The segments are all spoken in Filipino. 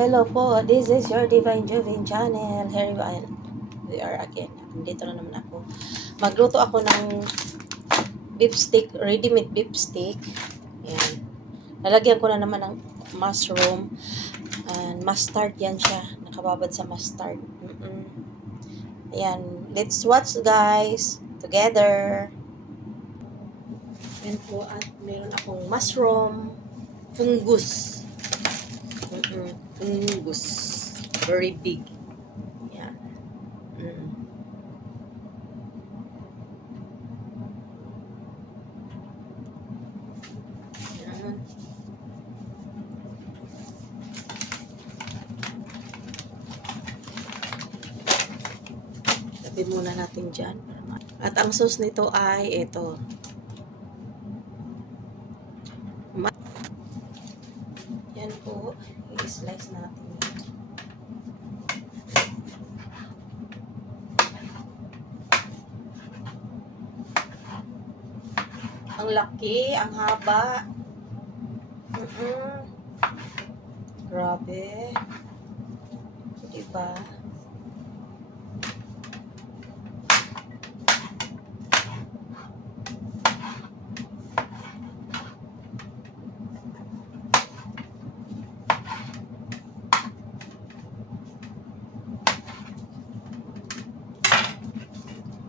Hello po, this is your Divine Jovin channel. Here we are again. Dito na naman ako. Magluto ako ng beef steak, ready-made beef steak. Ayan. Lalagyan ko na naman ng mushroom and mustard yan siya. Nakababad sa mustard. Ayan. Let's watch guys together. Ayan po at meron akong mushroom fungus. Fungus. Very big. Yeah. Yan. Tabi muna natin dyan. At ang sauce nito ay ito. Yan po. I-slice natin. Ang laki, ang haba. Grabe. Diba?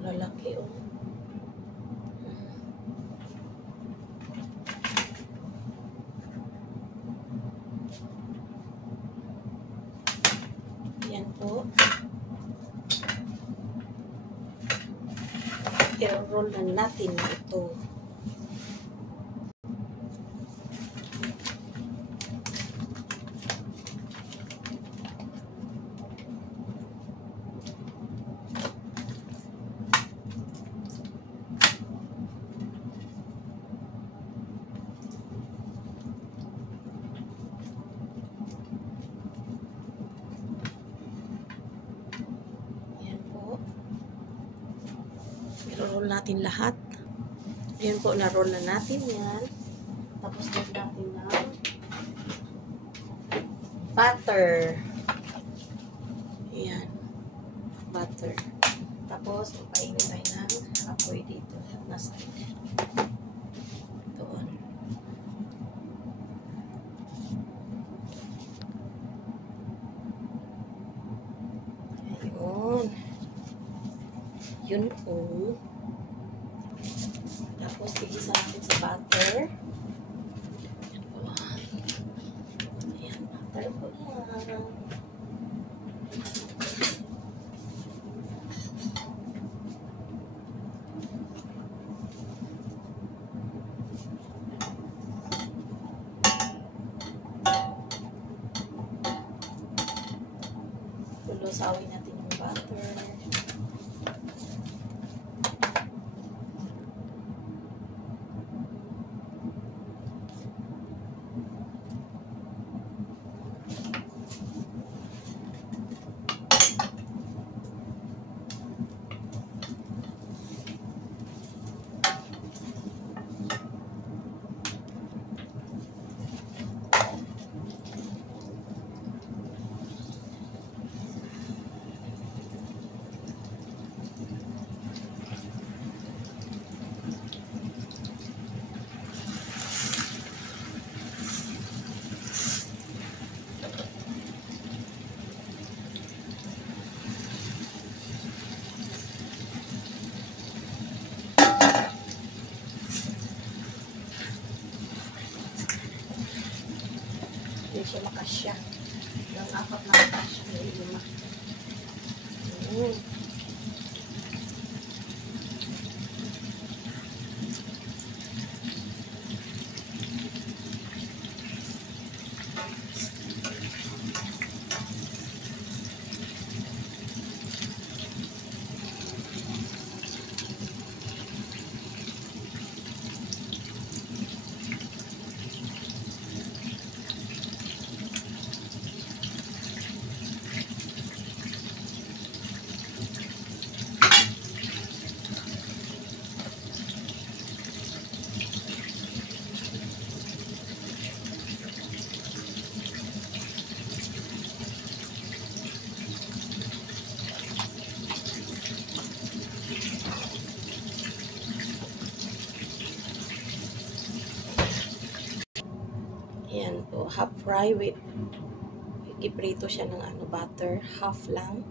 Lalaki oh. Yan po. I-roll na natin ito. I-roll natin lahat. Ayan po, na-roll na natin yan. Tapos lagyan natin ng butter. Ayan. Butter. Tapos, ipainit tayo ng apoy dito. Nasa doon. Ayun. Yun po. Tapos, igisa natin sa butter. Ayan po. Ayan, butter po yan. Lulusawin natin yung butter. Hindi siya makasya. Yung apat na makasya na lima. half fry with iprito siya ng butter, half lang,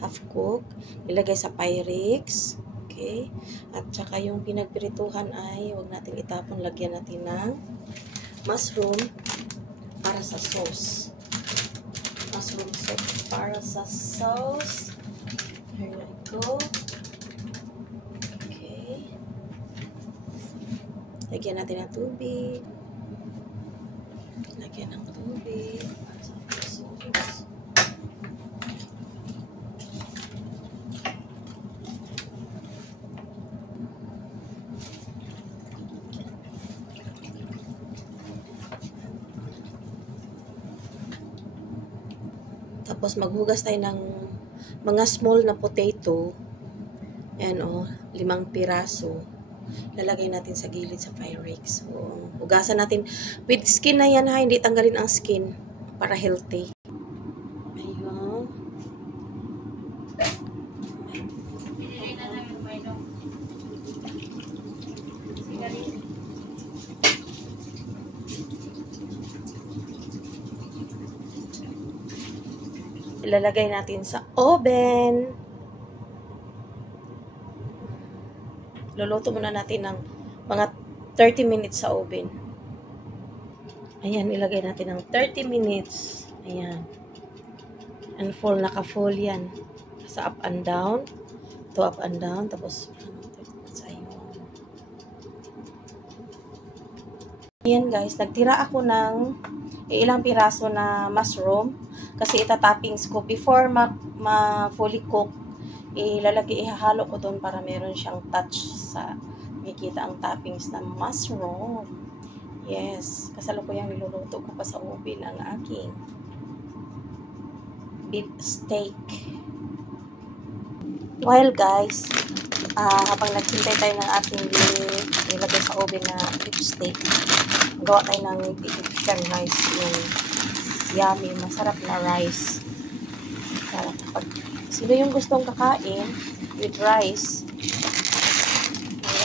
half cook, ilagay sa Pyrex. Okay? At saka yung pinagprituhan ay huwag natin itapon, lagyan natin ng mushroom para sa sauce. Mushroom sauce para sa sauce. Here we go. Okay. Lagyan natin ng tubig. Lagyan ng tubig. Tapos maghugas tayo ng mga small na potato. Ayan o, 5 piraso. Lalagay natin sa gilid sa Pyrex. So, hugasan natin. With skin na yan ha, hindi tanggalin ang skin para healthy. Ayun. Ilalagay natin sa oven. Luluto muna natin ng mga 30 minutes sa oven. Ayan, ilagay natin ng 30 minutes. Ayan. And full, naka-full yan. Sa up and down. To up and down. Tapos, ayan guys, nagtira ako ng ilang piraso na mushroom. Kasi ita-toppings ko. Before ma-fully cook, ihahalo ko doon para meron siyang touch sa makikita ang toppings ng mushroom. Yes, kasalukuyang niluluto ko pa sa oven ang aking beef steak. While guys, habang naghintay tayo ng ating nilagay sa oven na beef steak, gawa tayo ng Egyptian rice, yung yummy, masarap na rice. Pag sino yung gustong kakain with rice,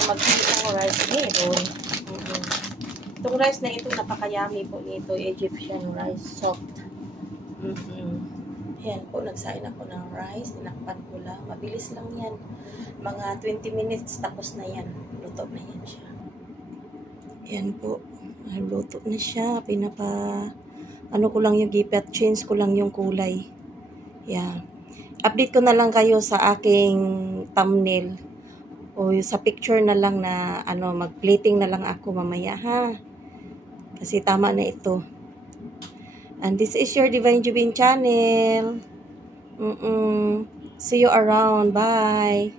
mag-eat ng rice, meron. Itong rice na ito, napaka-yummy po nito, Egyptian rice, soft. Ayan po, nagsain ako ng rice, tinakpan ko lang. Mabilis lang yan. Mga 20 minutes, tapos na yan. Luto na yan siya. Ayan po, luto na siya. Ano ko lang yung gipat, change ko lang yung kulay. Yeah. Update ko na lang kayo sa aking thumbnail. O sa picture na lang na, mag-plating na lang ako mamaya ha. Kasi tama na ito. And this is your Divine Jubin channel. See you around. Bye.